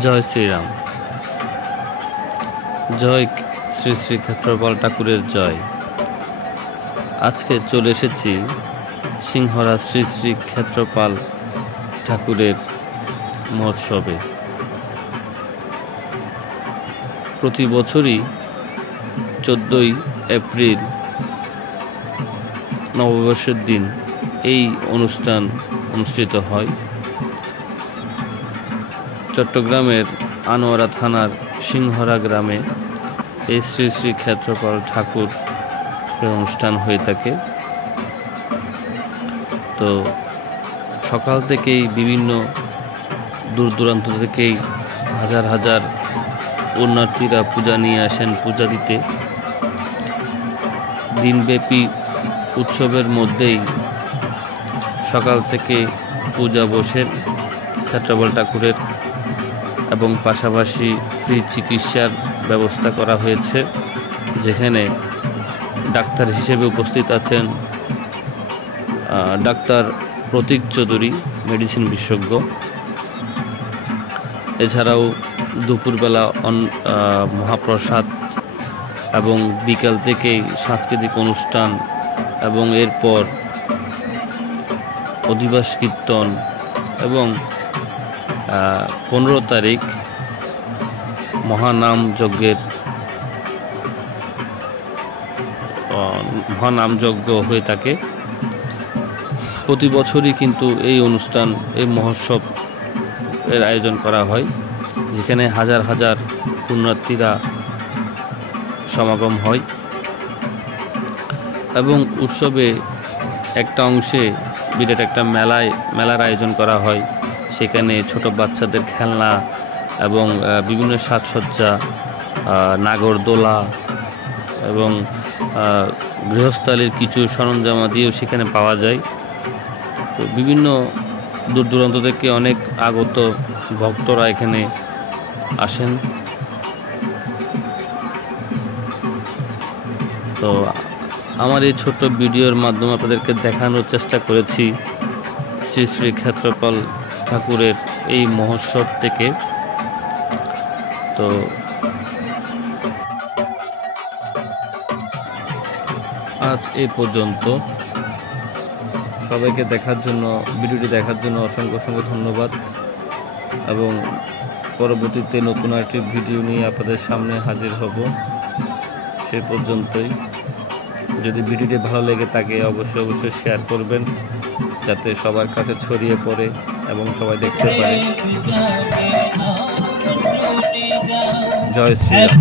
জয় শ্রীরাম। জয় শ্রী শ্রী ক্ষেত্রপাল ঠাকুরের জয়। আজকে চলে এসেছি সিংহরা শ্রী শ্রী ক্ষেত্রপাল ঠাকুরের মহোৎসবে। প্রতি বছরই 14ই এপ্রিল নববর্ষের দিন এই অনুষ্ঠান অনুষ্ঠিত হয়। চট্টগ্রামের আনোয়ারা থানার সিংহরা গ্রামে এই শ্রী শ্রী ক্ষেত্রপাল ঠাকুর অনুষ্ঠান হয়ে থাকে। তো সকাল থেকেই বিভিন্ন দূর দূরান্ত থেকেই হাজার হাজার পুণ্যার্থীরা পূজা নিয়ে আসেন পূজা দিতে। দিনব্যাপী উৎসবের মধ্যেই সকাল থেকে পূজা বসেন ক্ষেত্রপাল ঠাকুরের, এবং পাশাপাশি ফ্রি চিকিৎসার ব্যবস্থা করা হয়েছে, যেখানে ডাক্তার হিসেবে উপস্থিত আছেন ডাক্তার প্রতীক চৌধুরী, মেডিসিন বিশেষজ্ঞ। এছাড়াও দুপুরবেলা মহাপ্রসাদ এবং বিকাল থেকেই সাংস্কৃতিক অনুষ্ঠান, এবং এরপর অধিবাস কীর্তন, এবং 15 তারিখ মহানাম যজ্ঞ হয়ে থাকে। প্রতি বছরই কিন্তু এই অনুষ্ঠান, এই মহোৎসব এর আয়োজন করা হয়, যেখানে হাজার হাজার পুণ্যার্থীরা সমাগম হয়। এবং উৎসবে একটা অংশে বিরাট একটা মেলার আয়োজন করা হয়। সেখানে ছোট বাচ্চাদের খেলনা এবং বিভিন্ন সাজসজ্জা, নাগরদোলা এবং গৃহস্থালির কিছু সরঞ্জামাদিও সেখানে পাওয়া যায়। তো বিভিন্ন দূর দূরান্ত থেকে অনেক আগত ভক্তরা এখানে আসেন। তো আমার এই ছোট্ট ভিডিওর মাধ্যমে আপনাদেরকে দেখানোর চেষ্টা করেছি শ্রী শ্রী ক্ষেত্রপাল ঠাকুরের এই মহোৎসব থেকে। তো আজ এই পর্যন্ত। সবাইকে ভিডিওটি দেখার জন্য অসংখ্য অসংখ্য ধন্যবাদ, এবং পরবর্তীতে নতুন একটি ভিডিও নিয়ে আপনাদের সামনে হাজির হব। সে পর্যন্তই। যদি ভিডিওটি ভালো লেগে থাকে অবশ্যই শেয়ার করবেন, যাতে সবার কাছে ছড়িয়ে পড়ে এবং সবাই দেখতে পারে। জয় শ্রীরাম।